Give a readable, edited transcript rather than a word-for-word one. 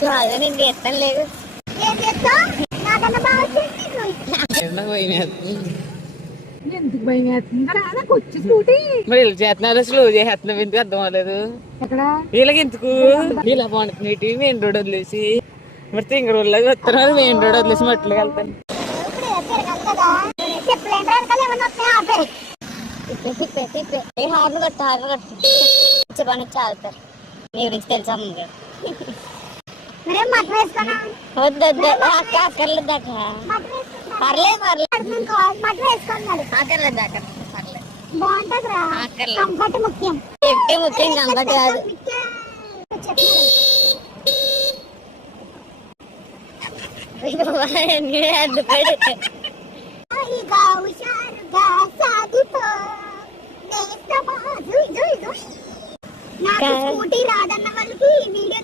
నీకు ఎత్తం లేదు. ఎందుకు భయం వేస్తుంది వచ్చి స్కూటీ మరి వీళ్ళు చేస్తున్నారు, స్లో చేస్తున్నారు, ఎందుకు అర్థం అవ్వలేదు. వీళ్ళకి ఎందుకు ఇలా బాగుంటుంది మెయిన్ రోడ్ వదిలేసి, మరి తింగ రోడ్లోకి వస్తున్నారు, మెయిన్ రోడ్ వదిలేసి మట్టిలోకి వెళ్తాను. హార్న్ చాలుతారు. నీ గురించి తెలుసా ముందు వద్దు అక్క అక్కర్లేదు దాకా పర్లేదు అక్కర్లేదు దాకా ముఖ్యం కంఫర్ట్ కాదు. స్కూటీ రాదన్న వాళ్ళకి వీడియో